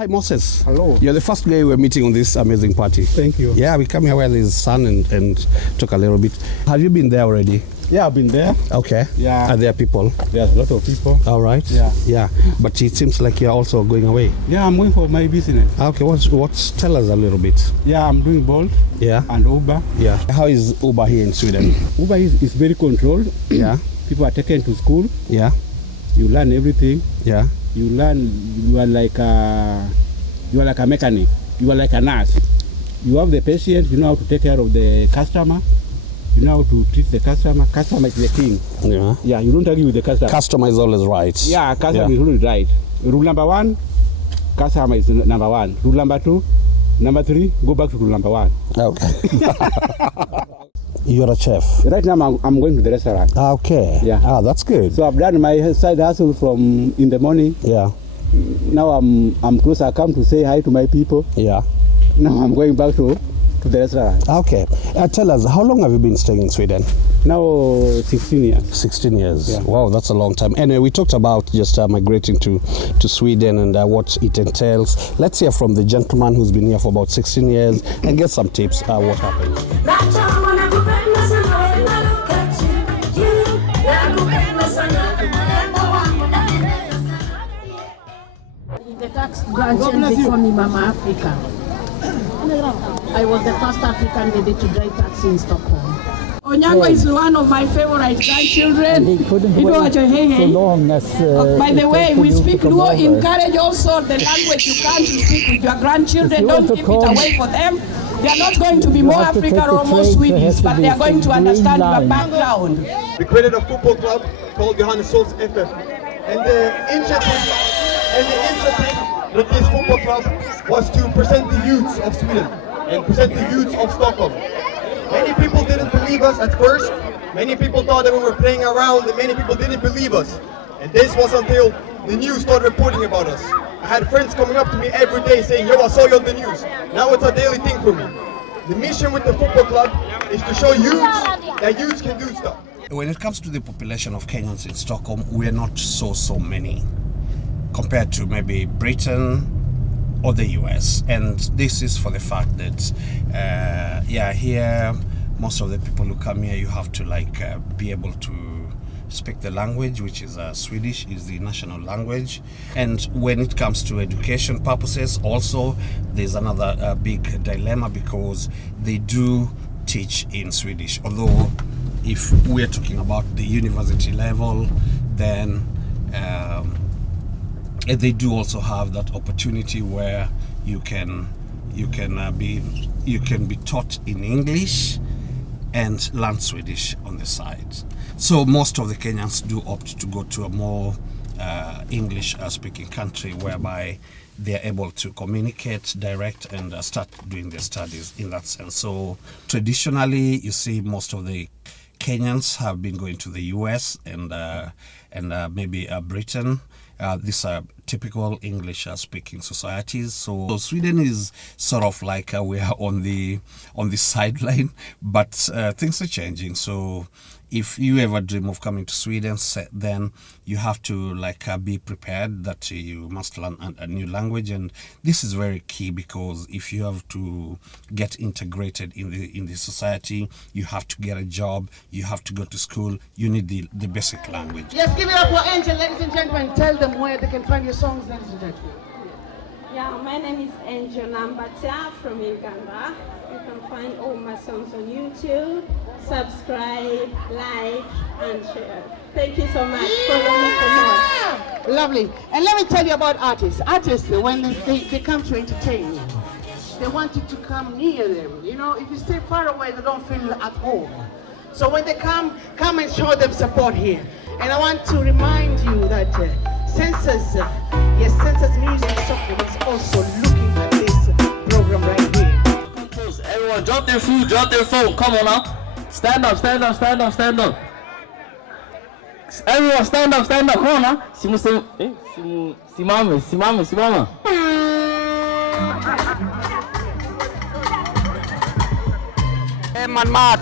hi, Moses. Hello. You're the first guy we're meeting on this amazing party. Thank you. Yeah, we come here where there's sun and talk a little bit. Have you been there already? Yeah, I've been there. Okay. Yeah. Are there people? There's a lot of people. All right. Yeah. Yeah. But it seems like you're also going away. Yeah, I'm going for my business. Okay. What's tell us a little bit. Yeah, I'm doing Bolt. Yeah. And Uber. Yeah. How is Uber here in Sweden? Uber is very controlled. Yeah. People are taken to school. Yeah. You learn everything. Yeah. You are like a mechanic. You are like a nurse. You have the patient. You know how to take care of the customer. You know how to treat the customer. Customer is the king. Yeah. Yeah, you don't argue with the customer. Customer is always right. Yeah, customer is always right. Rule number 1, customer is number 1. Rule number 2, number 3, go back to rule number 1. Okay. You're a chef. Right now I'm going to the restaurant. Okay. Yeah. That's good. So I've done my side hustle from in the morning. Yeah. Now I'm close. I come to say hi to my people. Yeah. Now I'm going back to the restaurant. Okay. Tell us, how long have you been staying in Sweden? Now 16 years. 16 years. Yeah. Wow, that's a long time. Anyway, we talked about just migrating to Sweden and what it entails. Let's hear from the gentleman who's been here for about 16 years and get some tips what happened. The tax branch and they call me Mama Africa. I was the first African lady to drive taxi in Stockholm. Onyango is one of my favorite grandchildren. By the way, we speak Luo. Encourage also the language you can to speak with your grandchildren. Don't keep it away for them. They are not going to be more African or more Swedish, but they are going to understand your background. We created a football club called Johannes Sol's FF. And the initiative with this football club was to present the youths of Sweden and present the youths of Stockholm. Many people didn't believe us at first. Many people thought that we were playing around, and many people didn't believe us. And this was until the news started reporting about us. I had friends coming up to me every day saying, yo, I saw you on the news. Now it's a daily thing for me. The mission with the football club is to show youths that youths can do stuff. When it comes to the population of Kenyans in Stockholm, we're not so many compared to maybe Britain or the US, and this is for the fact that here most of the people who come here, you have to be able to speak the language, which is Swedish is the national language. And when it comes to education purposes also, there's another big dilemma because they do teach in Swedish, although if we're talking about the university level, then they do also have that opportunity where you can be taught in English and learn Swedish on the side. So most of the Kenyans do opt to go to a more English speaking country whereby they're able to communicate direct and start doing their studies in that sense. So traditionally, you see most of the Kenyans have been going to the US and maybe Britain. These are typical English speaking societies. So Sweden is sort of like we are on the sideline, but things are changing. So if you ever dream of coming to Sweden, then you have to be prepared that you must learn a new language, and this is very key because if you have to get integrated in the society, you have to get a job, you have to go to school, you need the basic language. Yes, give it up for Angel, ladies and gentlemen. Tell them where they can find your songs, ladies and gentlemen. Yeah, my name is Angel Nambata from Uganda. You can find all my songs on YouTube. Subscribe, like, and share. Thank you so much. Follow me for more. Lovely. And let me tell you about artists. Artists, when they come to entertain you, they want you to come near them. You know, if you stay far away, they don't feel at home. So when they come and show them support here. And I want to remind you that Census Music Stockholm is also looking at this program right here. Everyone drop their food, drop their phone. Come on now. Stand up, stand up, stand up, stand up. Everyone stand up, stand up. Come on now. Simama. Man march.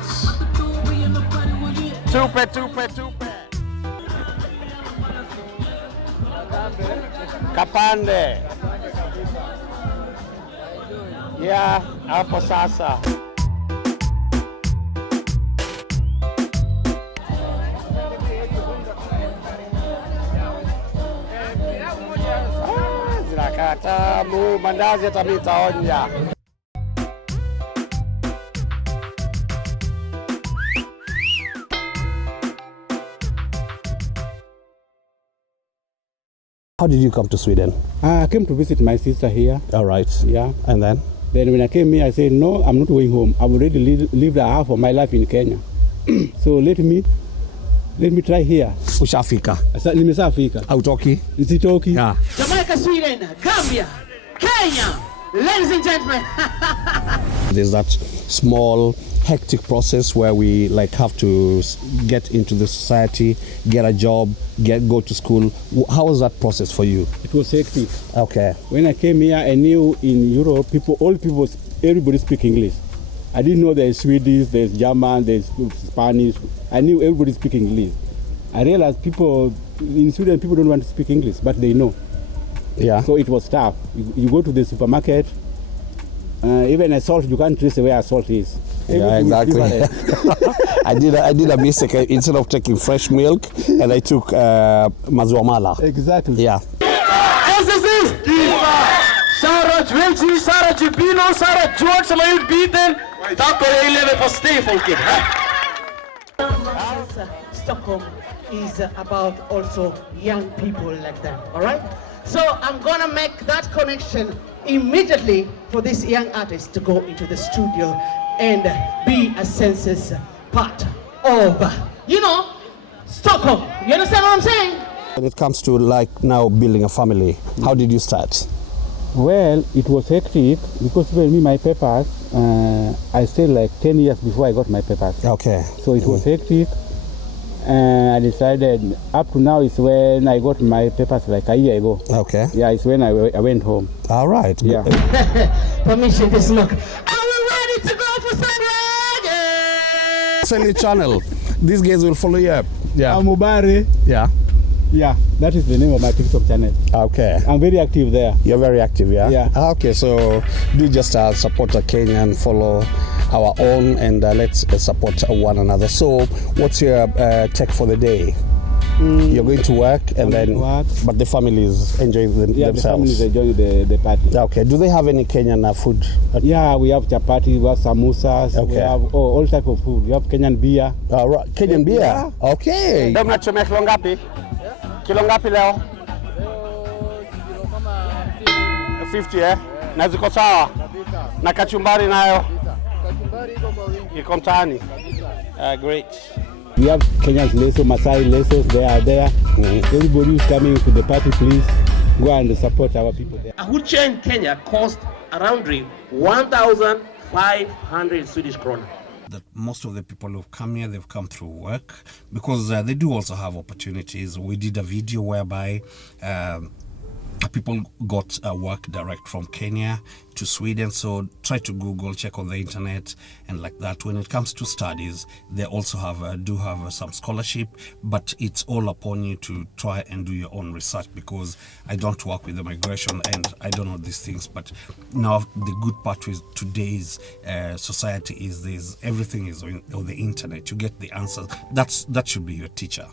Tupe. Kapande. Yeah, hapo sasa. Zinakata mandazi hata mimi nitaonja. How did you come to Sweden? I came to visit my sister here. All right. Yeah. And then? Then when I came here, I said, no, I'm not going home. I've already lived a half of my life in Kenya. So let me try here. Ushafika? Nimeshafika. Hautoki? Sitoki. Yeah. Jamaica, Sweden, Gambia, Kenya, ladies and gentlemen. There's that small hectic process where we like have to get into the society, get a job, go to school. How was that process for you? It was hectic. Okay. When I came here, I knew in Europe, everybody speak English. I didn't know there's Swedish, there's German, there's Spanish. I knew everybody speak English. I realized people in Sweden, people don't want to speak English, but they know. Yeah. So it was tough. You go to the supermarket, even a salt, you can't trace where a salt is. Yeah, exactly. I did a mistake. Instead of taking fresh milk, and I took maziwa mala. Exactly. Yeah. Sarah Wilty, Sarah Jubino, Sarah George, som har gjort biten. Tack och jag lever på steg, folket. Stockholm is about also young people like that, all right? So I'm gonna make that connection immediately for this young artist to go into the studio and be a census part of, Stockholm. You understand what I'm saying? When it comes to like now building a family, how did you start? Well, it was hectic because when me my papers, I stayed like 10 years before I got my papers. Okay. So it was hectic. I decided up to now is when I got my papers like a year ago. Okay. Yeah, it's when I went home. All right. Yeah. Permission this look. Are we ready to go for some reggae? Send your channel. These guys will follow you up. Yeah. Amubare. Yeah. Yeah, that is the name of my TikTok channel. Okay. I'm very active there. You're very active, yeah? Yeah. Okay, so do just support a Kenyan, follow our own, and let's support one another. So what's your tech for the day? You're going to work and then, but the family is enjoying Yeah, themselves. the family is enjoying the party. Okay, do they have any Kenyan food? Yeah, we have chapati, we have samosas, Okay. we have all type of food. We have Kenyan beer. Right. Kenyan beer? Yeah. Okay. Leo mnachomea kilo ngapi? Kilo ngapi leo? 50 na ziko sawa? Na kachumbari nayo? Kachumbari iko mtaani. Great. We have Kenyan leso, Masai lesos, they are there. Everybody who's coming to the party, please go and support our people there. A wheelchair in Kenya cost around 1,500 Swedish krona. That most of the people who've come here, they've come through work because they do also have opportunities. We did a video whereby people got work direct from Kenya to Sweden. So try to Google, check on the internet and like that. When it comes to studies, they also do have some scholarship, but it's all upon you to try and do your own research because I don't work with immigration and I don't know these things. But now the good part with today's society is everything is on the internet. You get the answers. That should be your teacher,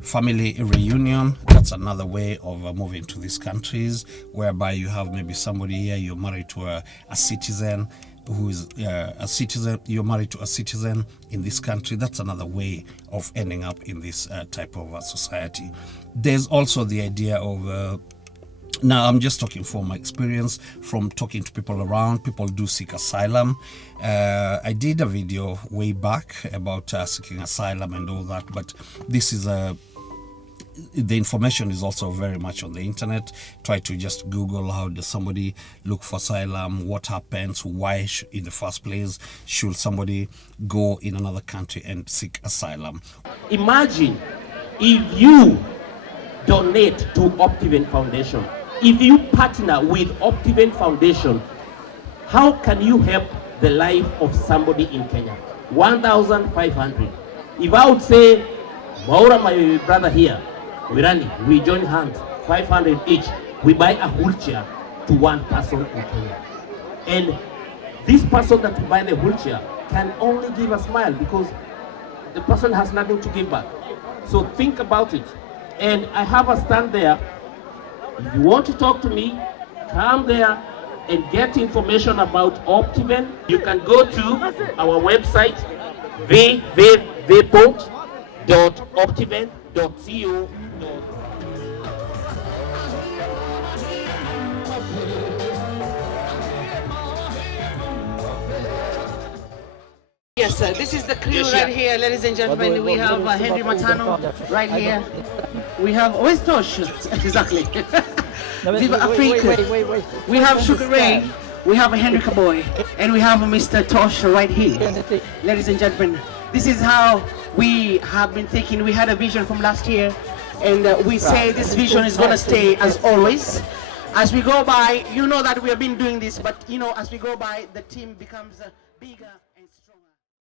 Family reunion, that's another way of moving to these countries, whereby you have maybe somebody here, you're married to a citizen who is a citizen, you're married to a citizen in this country. That's another way of ending up in this type of society. There's also the idea of now, I'm just talking from my experience, from talking to people around. People do seek asylum. I did a video way back about seeking asylum and all that, but this is the information is also very much on the internet. Try to just Google how does somebody look for asylum, what happens, why in the first place should somebody go in another country and seek asylum. Imagine if you donate to Optiven Foundation, if you partner with Optiven Foundation, how can you help the life of somebody in Kenya? 1,500. If I would say, Maura, my brother here, we join hands, 500 each. We buy a wheelchair to one person in Kenya. And this person that will buy the wheelchair can only give a smile because the person has nothing to give back. So think about it. And I have a stand there. If you want to talk to me, come there and get information about Optiven. You can go to our website, www.optiven.co. Yes, sir. This is the crew right here, ladies and gentlemen. We have Henry Matano right here. We have, where's Tosh? Exactly. Viva Africa. We have Sugar Ray. We have Henry Kaboy. And we have Mr. Tosh right here. Ladies and gentlemen, this is how we have been thinking. We had a vision from last year. And we say this vision is going to stay as always. As we go by, you know that we have been doing this, but you know, as we go by, the team becomes bigger and stronger.